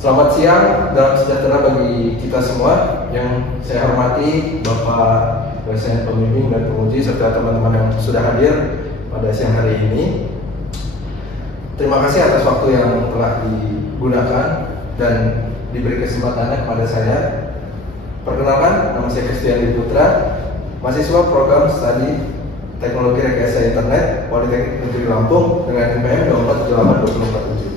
Selamat siang dan sejahtera bagi kita semua. Yang saya hormati Bapak dosen pembimbing dan penguji serta teman-teman yang sudah hadir pada siang hari ini. Terima kasih atas waktu yang telah digunakan dan diberi kesempatannya kepada saya. Perkenalkan, nama saya Kristian Putra, mahasiswa program studi Teknologi Rekayasa Internet Politeknik Negeri Lampung dengan NPM 2482047.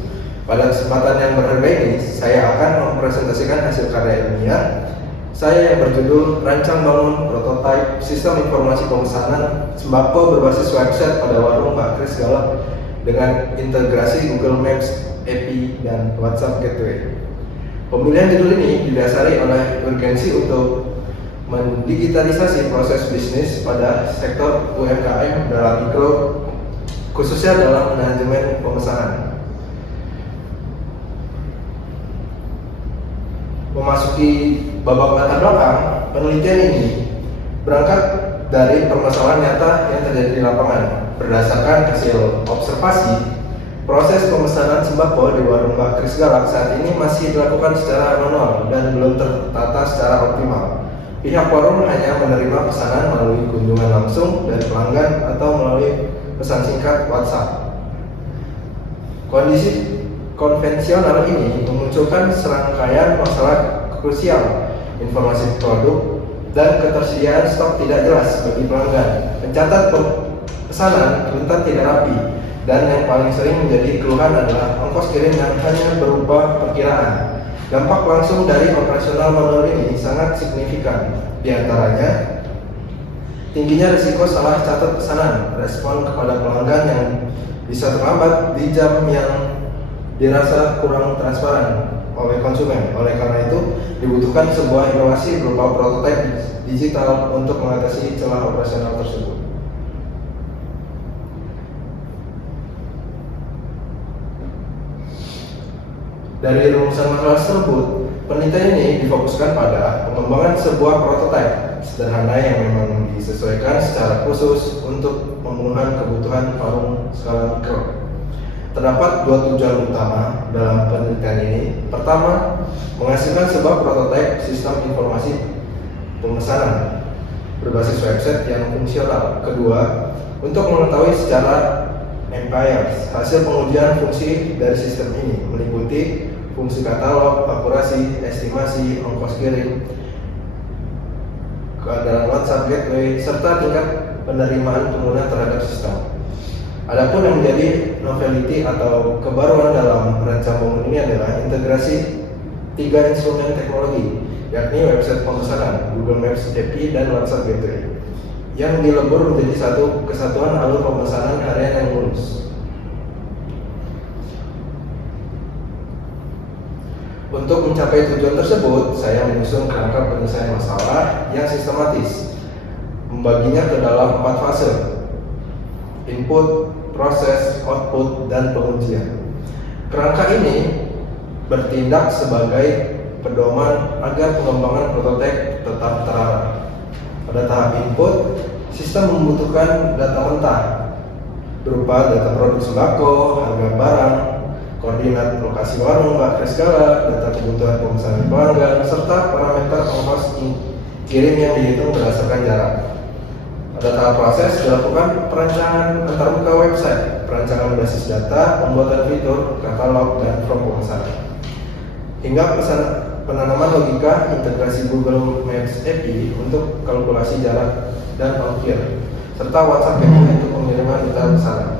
Pada kesempatan yang berharga ini, saya akan mempresentasikan hasil karya ilmiah saya yang berjudul Rancang Bangun Prototipe Sistem Informasi Pemesanan Sembako Berbasis Website pada Warung Mbak Kris Galak dengan integrasi Google Maps, API, dan WhatsApp Gateway. Pemilihan judul ini didasari oleh urgensi untuk mendigitalisasi proses bisnis pada sektor UMKM dalam mikro, khususnya dalam manajemen pemesanan. Memasuki babak latar belakang, penelitian ini berangkat dari permasalahan nyata yang terjadi di lapangan. Berdasarkan hasil observasi, proses pemesanan sembako di warung Mbak Kris Galak saat ini masih dilakukan secara manual dan belum tertata secara optimal. Pihak warung hanya menerima pesanan melalui kunjungan langsung dari pelanggan atau melalui pesan singkat WhatsApp. Kondisi konvensional ini memunculkan serangkaian masalah krusial, informasi produk dan ketersediaan stok tidak jelas bagi pelanggan, pencatat pesanan rentan tidak rapi, dan yang paling sering menjadi keluhan adalah ongkos kirim yang hanya berupa perkiraan. Dampak langsung dari operasional manual ini sangat signifikan, di antaranya tingginya risiko salah catat pesanan, respon kepada pelanggan yang bisa terlambat di jam yang dirasa kurang transparan oleh konsumen. Oleh karena itu, dibutuhkan sebuah inovasi berupa prototipe digital untuk mengatasi celah operasional tersebut. Dari rumusan masalah tersebut, penelitian ini difokuskan pada pengembangan sebuah prototipe sederhana yang memang disesuaikan secara khusus untuk pemenuhan kebutuhan warung skala mikro. Terdapat dua tujuan utama dalam penelitian ini. Pertama, menghasilkan sebuah prototipe sistem informasi pemesanan berbasis website yang fungsional. Kedua, untuk mengetahui secara empirics hasil pengujian fungsi dari sistem ini, meliputi fungsi katalog, akurasi, estimasi, ongkos kirim, keadaan WhatsApp Gateway, serta tingkat penerimaan pengguna terhadap sistem. Adapun yang menjadi novelty atau kebaruan dalam rancang bangun ini adalah integrasi tiga instrumen teknologi, yakni website pemesanan, Google Maps, API, dan WhatsApp Gateway, yang dilebur menjadi satu kesatuan alur pemesanan harian yang mulus. Untuk mencapai tujuan tersebut, saya menyusun kerangka penyelesaian masalah yang sistematis, membaginya ke dalam 4 fase: input, proses, output, dan pengujian. Kerangka ini bertindak sebagai pedoman agar pengembangan prototipe tetap terarah. Pada tahap input, sistem membutuhkan data mentah berupa data produk sembako, harga barang, koordinat lokasi warung Mbak Kris Galak, data kebutuhan pemesanan pelanggan, serta parameter ongkos kirim yang dihitung berdasarkan jarak. Pada tahap proses dilakukan perancangan antarmuka website, perancangan basis data, pembuatan fitur, katalog, dan form pemesanan, hingga penanaman logika integrasi Google Maps API untuk kalkulasi jarak dan ongkir, serta WhatsApp API untuk pengiriman data pesanan.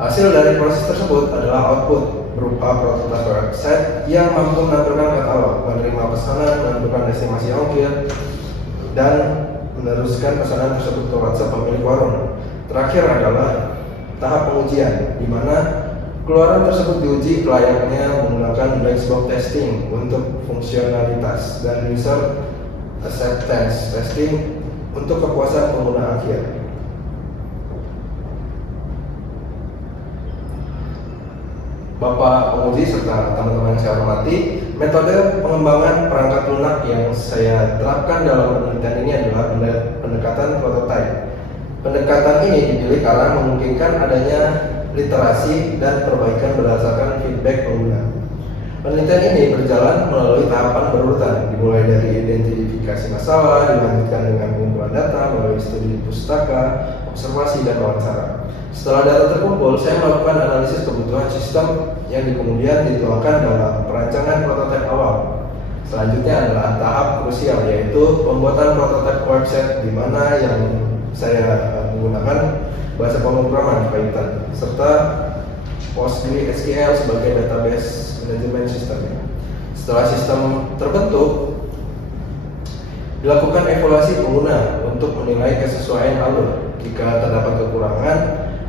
Hasil dari proses tersebut adalah output berupa prototipe website yang mampu menampilkan katalog, menerima pesanan, menentukan estimasi ongkir, dan meneruskan pesanan tersebut ke WhatsApp pemilik warung. Terakhir adalah tahap pengujian, di mana keluaran tersebut diuji layaknya menggunakan black box testing untuk fungsionalitas dan user acceptance testing untuk kepuasan pengguna akhir. Bapak penguji serta teman-teman yang saya hormati, metode pengembangan perangkat lunak yang saya terapkan dalam penelitian ini adalah pendekatan prototipe. Pendekatan ini dipilih karena memungkinkan adanya literasi dan perbaikan berdasarkan feedback pengguna. Penelitian ini berjalan melalui tahapan berurutan, dimulai dari identifikasi masalah, dilanjutkan dengan pengumpulan data melalui studi pustaka, observasi, dan wawancara. Setelah data terkumpul, saya melakukan analisis kebutuhan sistem yang kemudian dituangkan dalam perancangan prototipe awal. Selanjutnya adalah tahap krusial, yaitu pembuatan prototipe website, di mana yang saya menggunakan bahasa pemrograman Python serta PostgreSQL sebagai database management system. Setelah sistem terbentuk, dilakukan evaluasi pengguna untuk menilai kesesuaian alur. Jika terdapat kekurangan,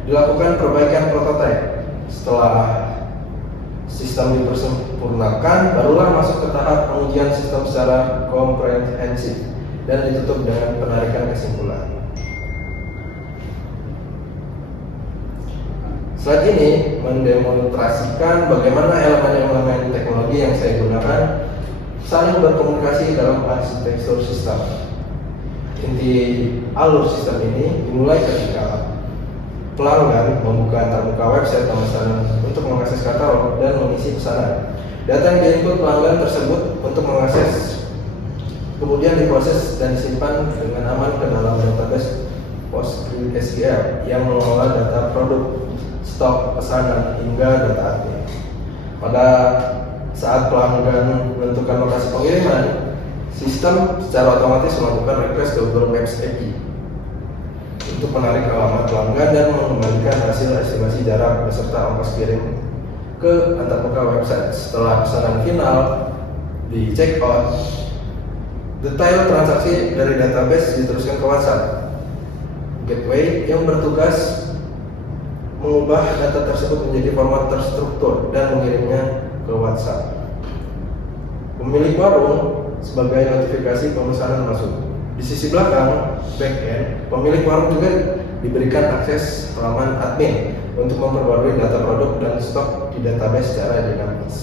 dilakukan perbaikan prototipe. Setelah sistem dipersempurnakan, barulah masuk ke tahap pengujian sistem secara komprehensif dan ditutup dengan penarikan kesimpulan. Slide ini mendemonstrasikan bagaimana elemen-elemen teknologi yang saya gunakan saling berkomunikasi dalam arsitektur sistem. Inti alur sistem ini dimulai ketika pelanggan membuka antarmuka website pemesanan untuk mengakses katalog dan mengisi pesanan. Data yang diinput pelanggan tersebut untuk mengakses kemudian diproses dan disimpan dengan aman ke dalam database PostgreSQL yang mengelola data produk, stok, pesanan, hingga data admin. Pada saat pelanggan menentukan lokasi pengiriman, sistem secara otomatis melakukan request ke Google Maps API untuk menarik alamat pelanggan dan mengembalikan hasil estimasi jarak beserta ongkos kirim ke antarmuka website. Setelah pesanan final di check out, detail transaksi dari database diteruskan ke WhatsApp gateway yang bertugas mengubah data tersebut menjadi format terstruktur dan mengirimnya ke WhatsApp. Pemilik warung sebagai notifikasi pemesanan masuk. Di sisi belakang, backend, pemilik warung juga diberikan akses halaman admin untuk memperbarui data produk dan stok di database secara dinamis.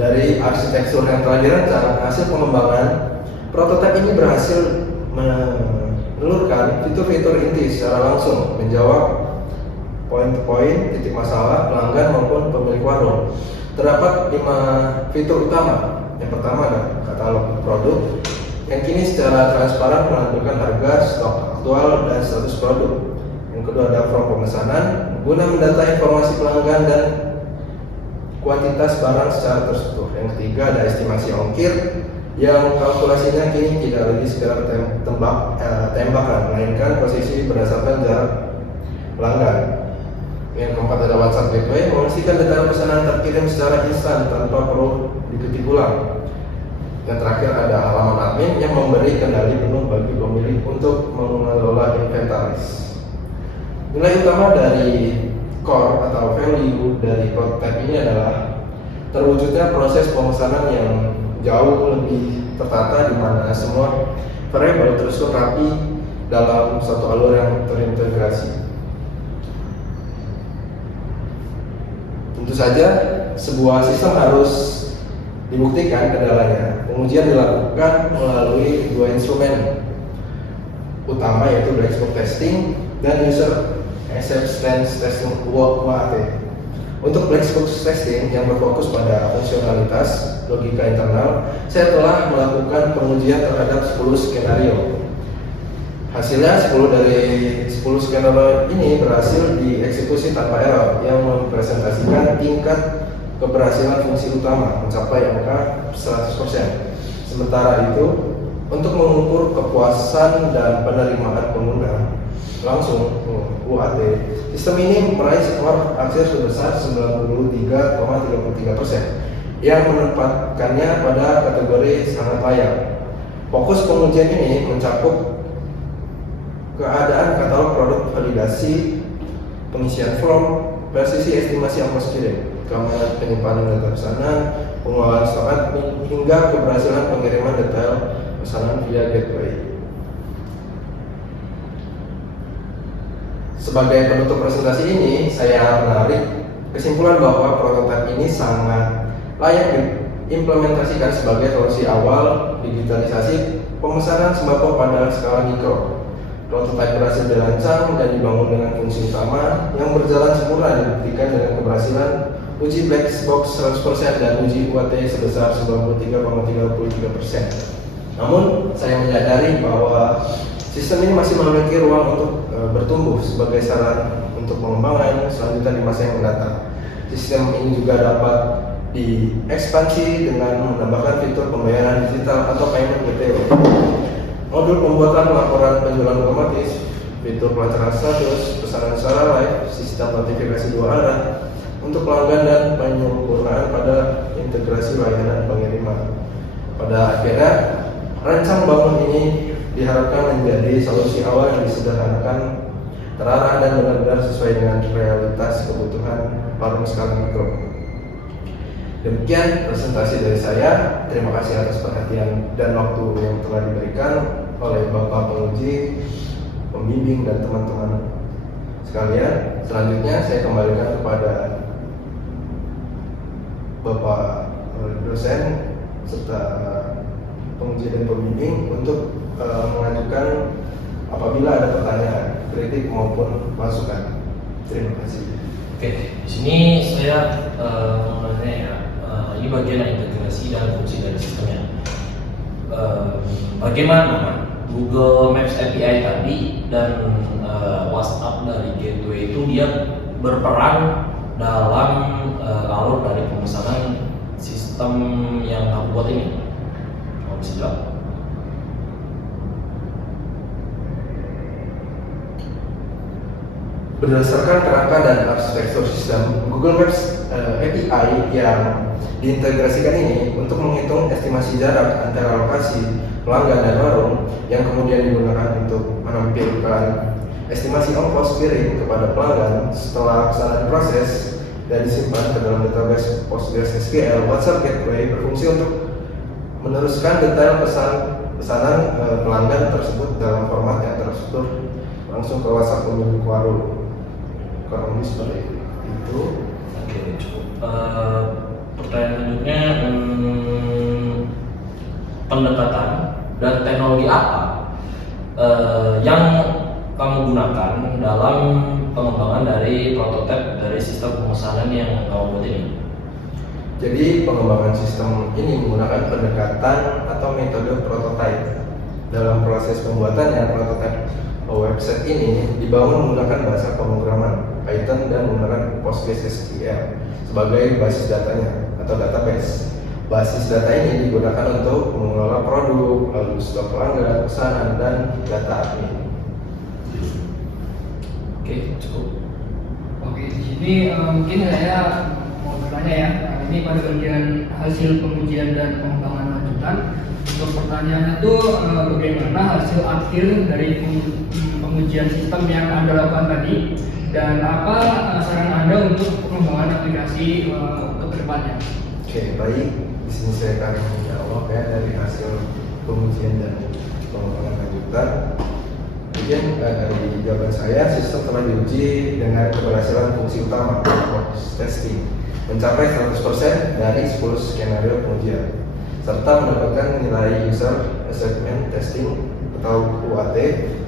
Dari arsitektur yang telah dirancang, hasil pengembangan prototipe ini berhasil menelurkan fitur-fitur inti secara langsung, menjawab poin-poin titik masalah pelanggan maupun pemilik warung. Terdapat 5 fitur utama. Yang pertama adalah katalog produk yang kini secara transparan menampilkan harga, stok aktual, dan status produk. Yang kedua ada form pemesanan guna mendata informasi pelanggan dan kuantitas barang secara terstruktur. Yang ketiga ada estimasi ongkir yang kalkulasinya kini tidak lagi sekedar tembakan, melainkan posisi berdasarkan jarak pelanggan. Yang keempat ada WhatsApp gateway, memastikan detail pesanan terkirim secara instan tanpa perlu diketik ulang. Yang terakhir ada halaman admin yang memberi kendali penuh bagi pemilik untuk mengelola inventaris. Nilai utama dari core atau value dari prototipe ini adalah terwujudnya proses pemesanan yang jauh lebih tertata, di mana semua variabel tersusun rapi dalam satu alur yang terintegrasi. Tentu saja sebuah sistem harus dibuktikan kendalanya. Pengujian dilakukan melalui 2 instrumen utama, yaitu black box testing dan user acceptance testing (UAT). Untuk black box testing yang berfokus pada fungsionalitas logika internal, saya telah melakukan pengujian terhadap 10 skenario. Hasilnya 10 dari 10 skenario ini berhasil dieksekusi tanpa error, yang mempresentasikan tingkat keberhasilan fungsi utama mencapai angka 100%. Sementara itu, untuk mengukur kepuasan dan penerimaan pengguna langsung (UAT), sistem ini meraih skor akhir sebesar 93,33%, yang menempatkannya pada kategori sangat layak. Fokus pengujian ini mencakup keadaan katalog produk, validasi, pengisian form, presisi estimasi ongkos kirim, keamanan penyimpanan data pesanan, pengelolaan stok admin, hingga keberhasilan pengiriman detail pesanan via gateway. Sebagai penutup presentasi ini, saya menarik kesimpulan bahwa prototipe ini sangat layak diimplementasikan sebagai solusi awal digitalisasi pemesanan sembako pada skala mikro. Prototipe berhasil dirancang dan dibangun dengan fungsi utama yang berjalan sempurna dibuktikan dengan keberhasilan uji black box 100% dan uji UAT sebesar 93,33%. Namun, saya menyadari bahwa sistem ini masih memiliki ruang untuk bertumbuh sebagai saran untuk pengembangan selanjutnya di masa yang mendatang. Sistem ini juga dapat diekspansi dengan menambahkan fitur pembayaran digital atau payment gateway, modul pembuatan laporan penjualan otomatis, fitur pelacakan status, pesanan secara live, sistem notifikasi dua arah untuk pelanggan dan penyempurnaan pada integrasi layanan pengiriman. Pada akhirnya, rancang bangun ini diharapkan menjadi solusi awal yang disederhanakan, terarah dan benar-benar sesuai dengan realitas kebutuhan warung skala mikro. Demikian presentasi dari saya. Terima kasih atas perhatian dan waktu yang telah diberikan oleh Bapak penguji, pembimbing, dan teman-teman sekalian. Selanjutnya saya kembalikan kepada Bapak dosen serta penguji dan pembimbing untuk mengajukan apabila ada pertanyaan, kritik maupun masukan. Terima kasih. Oke, di sini saya mengenai ini bagian integrasi dan fungsi dari sistemnya. Bagaimana Google Maps API tadi dan WhatsApp dari gateway itu dia berperan dalam alur dari pemesanan sistem yang kamu buat ini? Kamu bisa jawab? Berdasarkan kerangka dan arsitektur sistem, Google Maps API yang diintegrasikan ini untuk menghitung estimasi jarak antara lokasi pelanggan dan warung yang kemudian digunakan untuk menampilkan estimasi ongkos kirim kepada pelanggan setelah pesanan diproses dan disimpan ke dalam database PostgreSQL. WhatsApp Gateway berfungsi untuk meneruskan detail pesanan pelanggan tersebut dalam format yang terstruktur langsung ke WhatsApp pemilik warung. Kurang lebih seperti itu. Oke, cukup. Pertanyaan selanjutnya, pendekatan dan teknologi apa yang kamu gunakan dalam pengembangan dari prototipe dari sistem pemesanan yang kamu buat ini? Jadi pengembangan sistem ini menggunakan pendekatan atau metode prototype. Dalam proses pembuatannya, prototipe website ini dibangun menggunakan bahasa pemrograman Python dan menggunakan PostgreSQL sebagai basis datanya atau database. Basis data ini digunakan untuk mengelola produk, lalu stok pelanggan, pesanan, dan data admin. Oke, cukup. Oke, di sini mungkin saya mau bertanya ya. Ini pada bagian hasil pengujian dan pengembangan lanjutan. Untuk pertanyaan itu bagaimana hasil akhir dari pengujian sistem yang Anda lakukan tadi dan apa saran Anda untuk pengembangan aplikasi untuk kedepannya? Oke, baik. Di sini saya akan menjawab ya dari hasil pengujian dan pengembangan lanjutan. Mungkin dari jawaban saya, sistem telah diuji dengan keberhasilan fungsi utama box testing mencapai 100% dari 10 skenario pengujian, serta mendapatkan nilai user acceptance testing atau UAT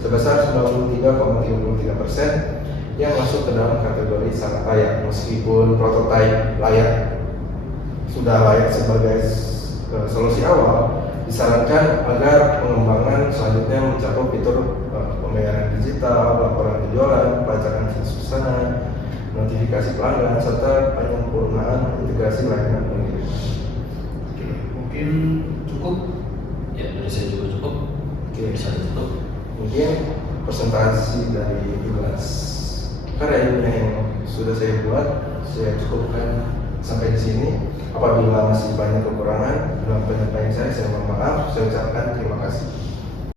sebesar 93,33% yang masuk ke dalam kategori sangat layak. Meskipun prototipe sudah layak sebagai solusi awal, disarankan agar pengembangan selanjutnya mencakup fitur pembayaran digital, laporan penjualan, pelacakan status pesanan, notifikasi pelanggan, serta penyempurnaan integrasi layanan pengiriman. Oke, mungkin cukup. Ya, dari saya juga cukup. Oke, Bisa ditutup. mungkin presentasi dari tugas karya ilmiah yang sudah saya buat, saya cukupkan sampai di sini. Apabila masih banyak kekurangan dalam penyampaian saya mohon maaf. Saya ucapkan terima kasih.